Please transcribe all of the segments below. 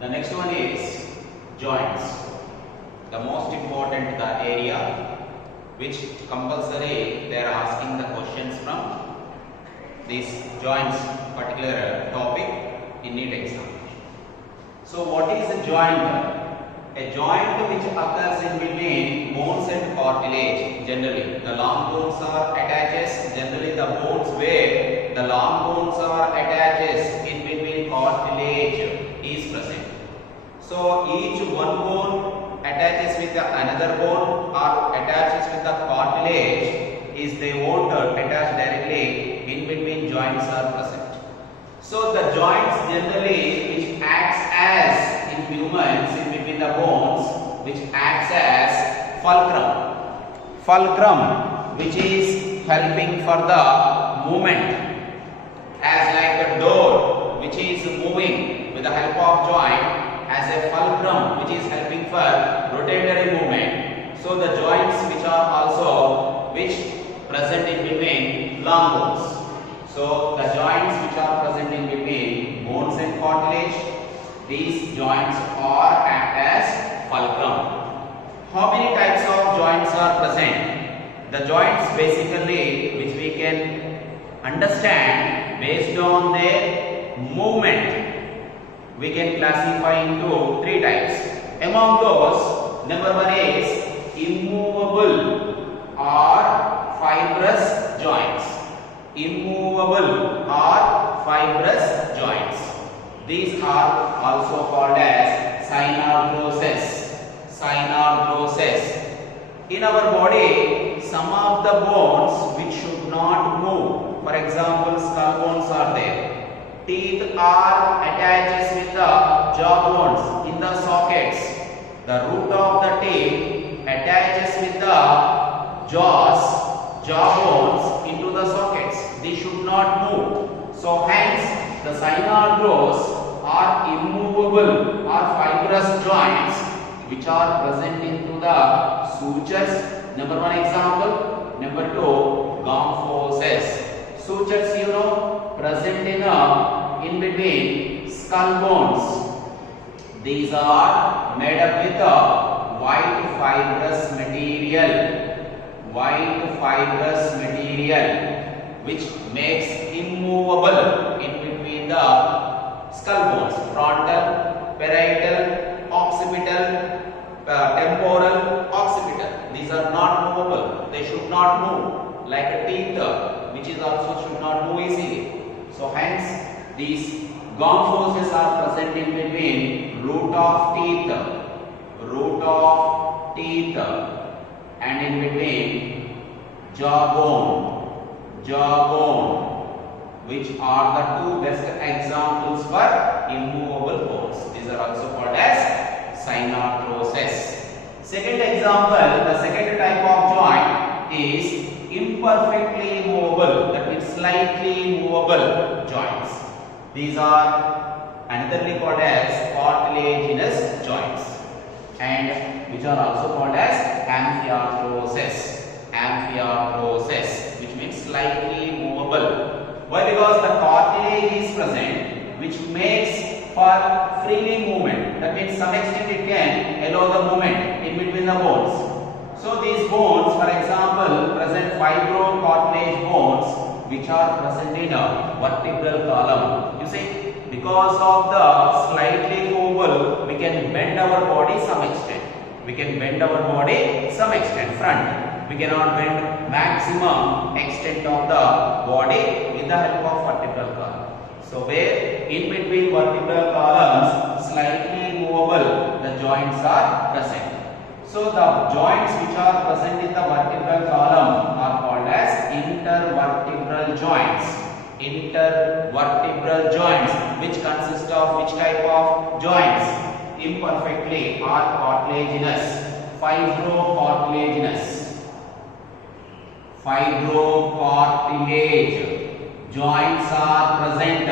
The next one is joints. The most important the area which compulsory they are asking the questions from these joints particular topic in NEET examination. So what is a joint? A joint which occurs in between bones and cartilage. Generally the long bones are attaches. Generally the bones where the long bones are attaches in between cartilage is present. So each one bone attaches with another bone or attaches with the cartilage is they won't attach directly, in between joints are present. So the joints generally which acts as in humans in between the bones which acts as fulcrum. Fulcrum which is helping for the movement, as like a door which is moving with the help of joint, as a fulcrum which is helping for rotatory movement. So the joints which are also present in between long bones. So the joints which are present in between bones and cartilage, these joints are act as fulcrum. How many types of joints are present? The joints basically which we can understand based on their movement, we can classify into three types. Among those, number one is immovable or fibrous joints. Immovable or fibrous joints. These are also called as synarthroses. Synarthroses. In our body, some of the bones which should not move. For example, skull bones are there. Teeth are attaches with the jaw bones in the sockets. The root of the teeth attaches with the jaw bones into the sockets. They should not move. So hence the synarthroses are immovable or fibrous joints which are present into the sutures. Number one example. Number two, gomphoses. Sutures present in between skull bones. These are made up with a white fibrous material which makes immovable in between the skull bones. Frontal, parietal, occipital, temporal, occipital. These are not movable. They should not move like a teeth which is also should not move easily. So hence these gomphoses are present in between root of teeth and in between jawbone, which are the two best examples for immovable bones. These are also called as synarthroses. Second example, the second type of joint is imperfectly movable, that means slightly movable joints. These are anotherly called as cartilaginous joints and which are also called as amphiarthroses, which means slightly movable. Why? Because the cartilage is present which makes for freely movement. That means some extent it can allow the movement in between the bones. So these bones, for example, present fibrocartilage bones which are present in a vertebral column. You see, because of the slightly movable, we can bend our body some extent. Front. We cannot bend maximum extent of the body with the help of vertebral column. So where in between vertebral columns, slightly movable, the joints are present. So the joints which are present in the vertebral column are called as intervertebral joints. Intervertebral joints which consist of which type of joints? Imperfectly or cartilaginous, fibrocartilaginous. Fibrocartilage joints are present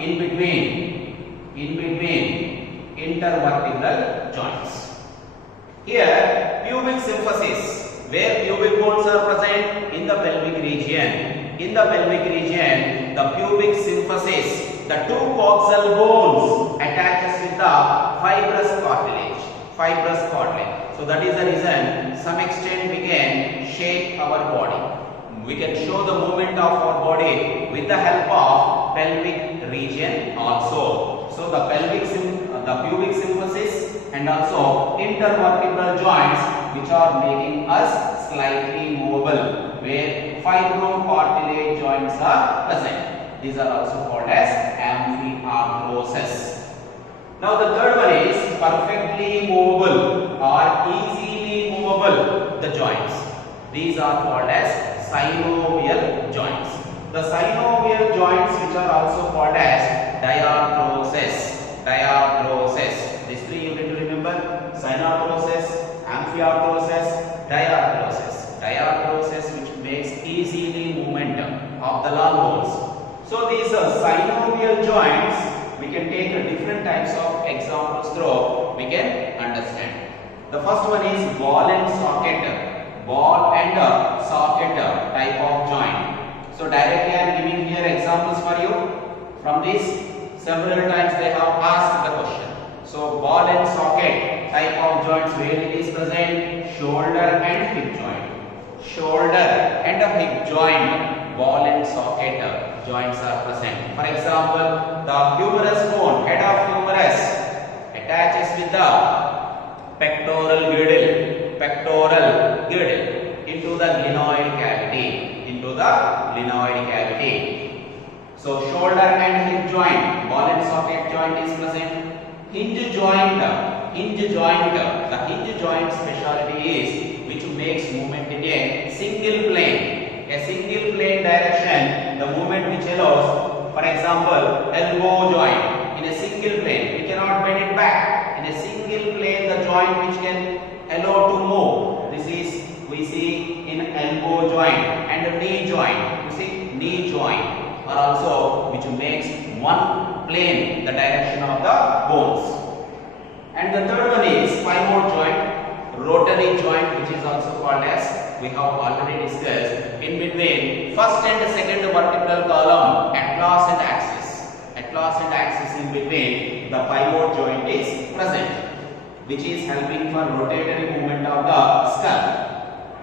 in between intervertebral joints. Here, pubic symphysis, where pubic bones are present in the pelvic region. In the pelvic region, the pubic symphysis, the two coxal bones attaches with the fibrous cartilage. Fibrous cartilage. So that is the reason some extent we can shape our body. We can show the movement of our body with the help of pelvic region also. So the pubic symphysis and also intervertebral joints which are making us slightly movable, where fibrocartilage joints are present. These are also called as amphiarthrosis. Now the third one is perfectly movable or easily movable the joints. These are called as synovial joints. The synovial joints which are also called as diarthrosis. Diarthrosis. These three you need to remember: synoarthrosis, amphiarthrosis, diarthrosis. Diarthrosis which makes easily movement of the long bones. So these synovial joints, we can take different types of examples through we can understand. The first one is ball and socket. Ball and socket type of joint. So directly I am giving here examples for you. From this, several times they have asked the question. So ball and socket type of joints, where it is present? Shoulder and hip joint. Shoulder and a hip joint, ball and socket joints are present. For example, the humerus bone, head of humerus attaches with the pectoral girdle into the glenoid cavity, So shoulder and hip joint, ball and socket joint is present. Hinge joint, the hinge joint speciality is which makes movement in a single plane direction. The movement which allows, for example, elbow joint in a single plane, we cannot bend it back. In a single plane, the joint which can allow to move. This is we see in elbow joint and knee joint. You see, knee joint are also which makes one plane the direction of the bones. And the third one is pivot joint, rotary joint, which is also called as, we have already discussed, in between first and second vertebral column, atlas and axis in between, the pivot joint is present, which is helping for rotatory movement of the skull.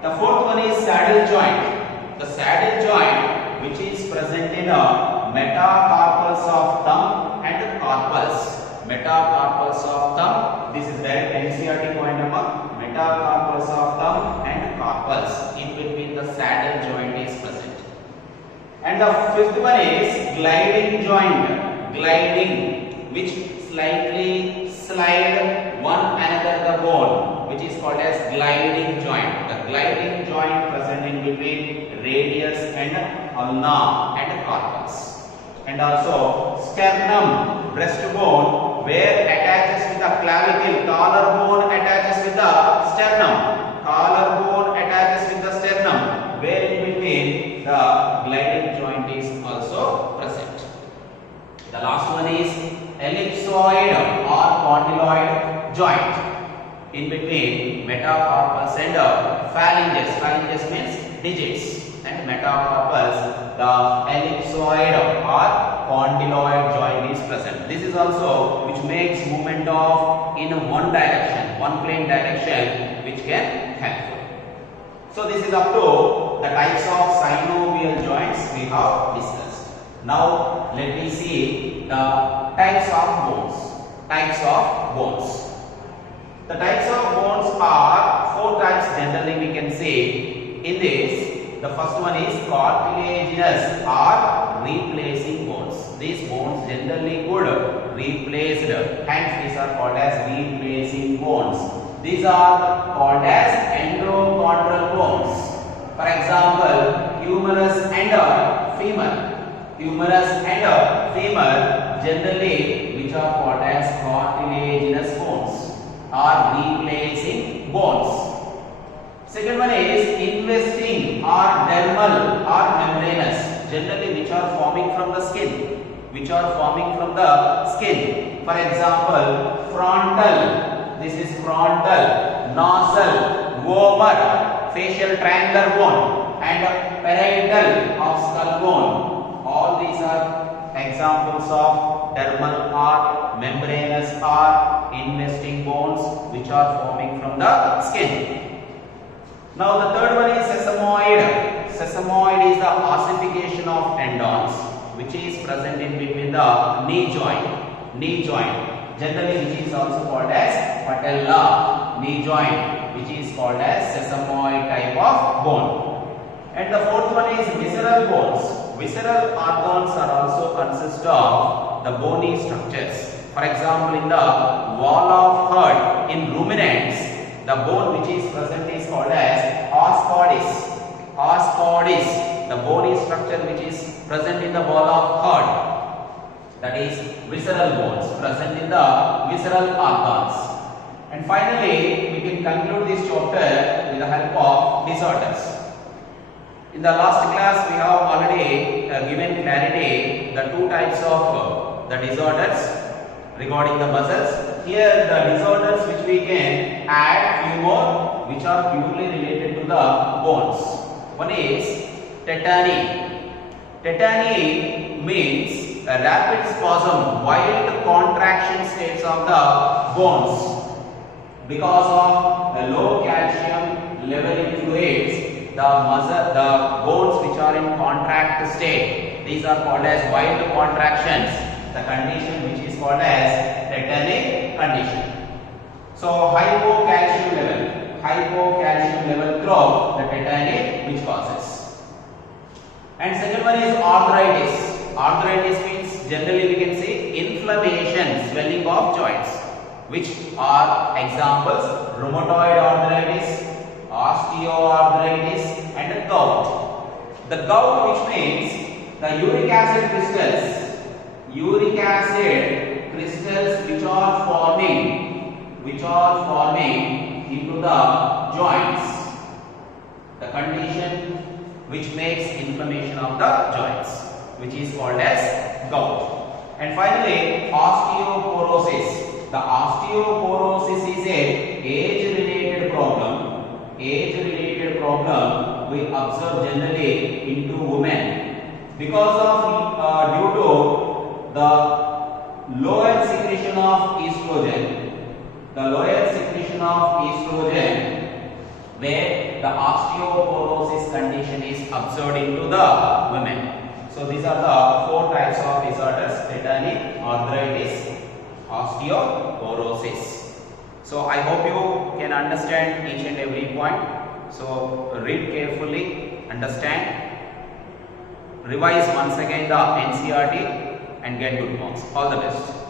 The fourth one is saddle joint. The saddle joint which is present in metacarpals of thumb and carpals. Metacarpals of thumb, this is direct NCERT point number. Metacarpals of thumb and carpals, in between the saddle joint is present. And the fifth one is gliding joint. Gliding, which slightly slide one another the bone, which is called as gliding joint. The gliding joint present in between radius and ulna and carpals. And also sternum, breastbone, where attaches with the clavicle. Collarbone attaches with the sternum. Collarbone attaches with the sternum, where in between the gliding joint is also present. The last one is ellipsoid or condyloid joint, in between metacarpals and phalanges. Phalanges means digits, and metacarpals, the ellipsoid or condyloid joint is present. This is also which makes movement of in one direction, one plane direction, which can help. So this is up to the types of synovial joints we have discussed. Now let me see the types of bones. The types of bones are four types generally we can see. In this, the first one is cartilaginous or replacing bones. These bones generally could replaced, hence these are called as replacing bones. These are called as endochondral bones. For example, humerus and femur. Humerus and femur generally which are called as cartilaginous bones or replacing bones. Second one is investing or dermal or membranous, generally which are forming from the skin. For example, frontal, this is frontal, nasal, vomer, facial triangular bone, and parietal of skull bone. All these are examples of dermal or membranous or investing bones which are forming from the skin. Now the third one is sesamoid. Sesamoid is the ossification of tendons which is present in between the knee joint. Knee joint, generally which is also called as patella. Knee joint, which is called as sesamoid type of bone. And the fourth one is visceral bones. Visceral organs are also consist of the bony structures. For example, in the wall of heart in ruminants, the bone which is present is called as os cordis. Os cordis, the bony structure which is present in the wall of heart, that is visceral bones present in the visceral organs. And finally, we can conclude this chapter with the help of disorders. In the last class, we have already given clarity the two types of the disorders regarding the muscles. Here, the disorders which we can add few more, which are purely related to the bones. One is tetany. Tetany means a rapid spasm, wild contraction states of the bones. Because of the low calcium level in fluids, the bones which are in contract state, these are called as wild contractions. The condition which is called as tetanic condition. So hypocalcium level through the tetany which causes. And second one is arthritis. Arthritis means generally we can say inflammation, swelling of joints, which are examples rheumatoid arthritis, osteoarthritis, and gout. The gout, which means the uric acid crystals which are forming into the joints. The condition which makes inflammation of the joints, which is called as gout. And finally, osteoporosis. The osteoporosis is a age-related problem. Age-related problem we observe generally into women because of due to the lower secretion of estrogen. The lower secretion of estrogen, where the osteoporosis condition is observed into the women. So these are the four types of disorders: tetany, arthritis, osteoporosis. So I hope you can understand each and every point. So read carefully, understand, revise once again the NCERT and get good marks. All the best.